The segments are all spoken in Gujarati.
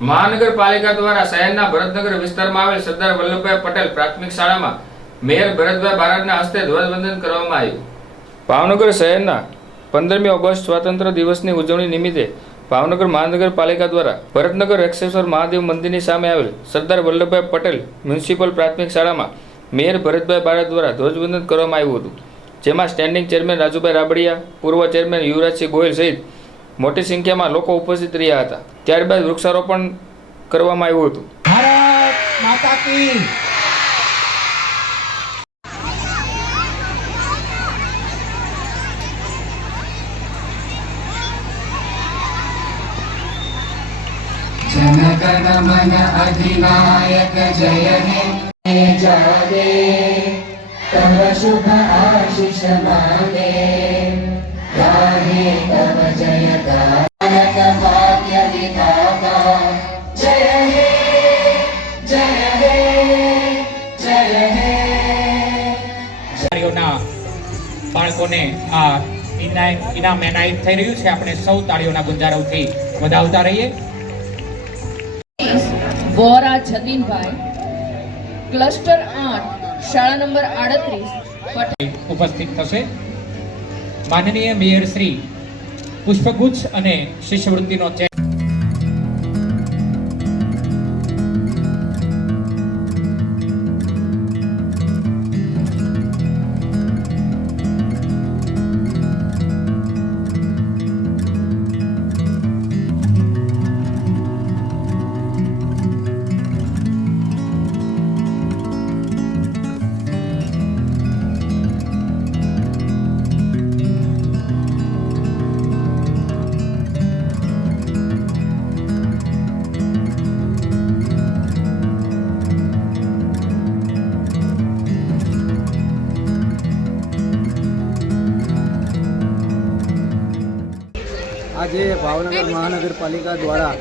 મહાનગરપાલિકા દ્વારા શહેરના ભરતનગર વિસ્તારમાં આવેલ સરદાર વલ્લભભાઈ પટેલ પ્રાથમિક શાળામાં મેયર ભરતભાઈ બારડના હસ્તે ધ્વજવંદન કરવામાં આવ્યું. ભાવનગર શહેરના પંદરમી ઓગસ્ટ સ્વાતંત્ર્ય દિવસની ઉજવણી નિમિત્તે ભાવનગર મહાનગરપાલિકા દ્વારા ભરતનગર રક્ષેશ્વર મહાદેવ મંદિરની સામે આવેલ સરદાર વલ્લભભાઈ પટેલ મ્યુનિસિપલ પ્રાથમિક શાળામાં મેયર ભરતભાઈ બારડ દ્વારા ધ્વજવંદન કરવામાં આવ્યું હતું. જેમાં સ્ટેન્ડિંગ ચેરમેન રાજુભાઈ રાબડિયા, પૂર્વ ચેરમેન યુવરાજસિંહ ગોયલ સહિત મોટી સંખ્યામાં લોકો ઉપસ્થિત રહ્યા હતા. ત્યારબાદ વૃક્ષારોપણ કરવામાં આવ્યું હતું ભારત માતા કી जनगण मन अधिनायक जय हे जागे तव शुभ आशीष मागे गाहे બાળકોને આ ઇનામ એનાયત થઈ રહ્યું છે. આપણે સૌ તાળીઓના ગુંજારવથી વધાવતા રહીએ. વોરા જતીનભાઈ ક્લસ્ટર આઠ શાળા નંબર આડત્રીસ ઉપસ્થિત થશે. માનનીય મેયર શ્રી પુષ્પગુચ્છ અને શિષ્યવૃત્તિનો ચેક આજે ભાવનગર મહાનગરપાલિકા દ્વારા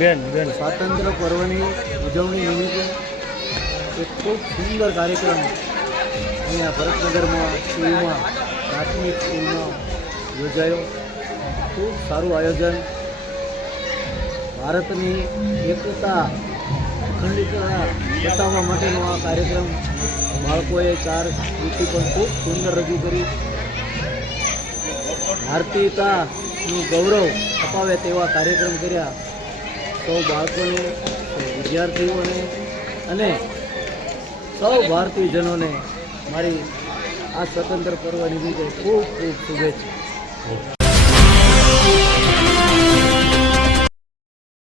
બેન બેન. સ્વાતંત્ર્ય પર્વની ઉજવણી નિમિત્તે એક ખૂબ સુંદર કાર્યક્રમ અહીંયા ભરતનગરમાં સ્કૂલમાં પ્રાથમિક સ્કૂલમાં યોજાયો. ખૂબ સારું આયોજન. ભારતની એકતા અખંડિતતા બતાવવા માટેનો આ કાર્યક્રમ બાળકોએ ચાર કૃતિ પણ ખૂબ સુંદર રજૂ કરી. ભારતીયતાનું ગૌરવ અપાવે તેવા કાર્યક્રમ કર્યા. સૌ બાળકોને વિદ્યાર્થીઓને અને સૌ ભારતીયજનોને મારી આ સ્વતંત્ર પર્વ નિમિત્તે ખૂબ ખૂબ શુભેચ્છા.